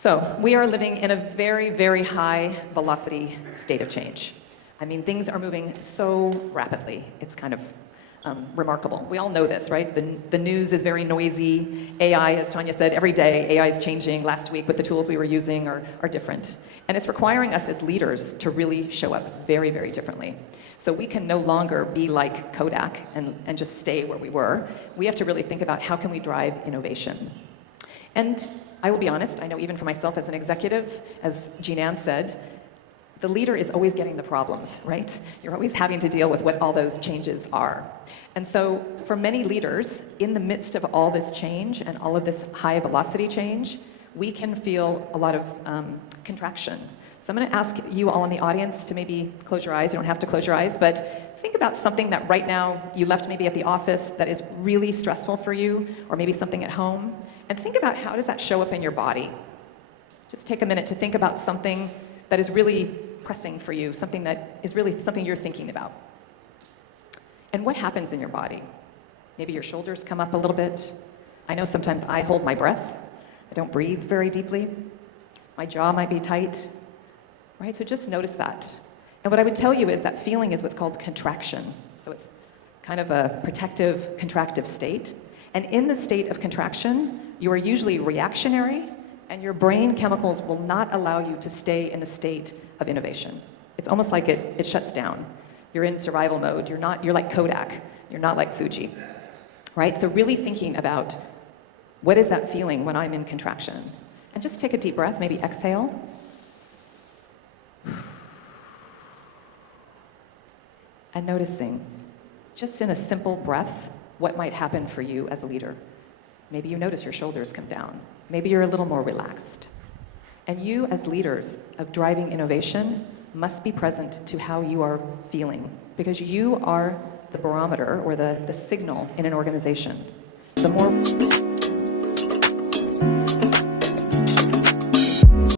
So we are living in a very, very high velocity state of change. I mean, things are moving so rapidly. It's kind of remarkable. We all know this, right? The news is very noisy. AI, as Tanya said, every day AI is changing. Last week, with the tools we were using are different. And it's requiring us as leaders to really show up very, very differently. So we can no longer be like Kodak and just stay where we were. We have to really think about how can we drive innovation. And I will be honest, I know even for myself as an executive, as Jean Ann said, the leader is always getting the problems, right? You're always having to deal with what all those changes are. And so for many leaders, in the midst of all this change and all of this high velocity change, we can feel a lot of contraction. So I'm going to ask you all in the audience to maybe close your eyes. You don't have to close your eyes, but think about something that right now you left maybe at the office that is really stressful for you, or maybe something at home. And think about how does that show up in your body. Just take a minute to think about something that is really pressing for you, something that is really something you're thinking about. And what happens in your body? Maybe your shoulders come up a little bit. I know sometimes I hold my breath. I don't breathe very deeply. My jaw might be tight, right? So just notice that. And what I would tell you is that feeling is what's called contraction. So it's kind of a protective, contractive state. And in the state of contraction, you are usually reactionary, and your brain chemicals will not allow you to stay in the state of innovation. It's almost like it shuts down. You're in survival mode. You're like Kodak. You're not like Fuji, right? So really thinking about what is that feeling when I'm in contraction? And just take a deep breath, maybe exhale. And noticing, just in a simple breath, what might happen for you as a leader. Maybe you notice your shoulders come down. Maybe you're a little more relaxed. And you, as leaders of driving innovation, must be present to how you are feeling, because you are the barometer or the signal in an organization. The more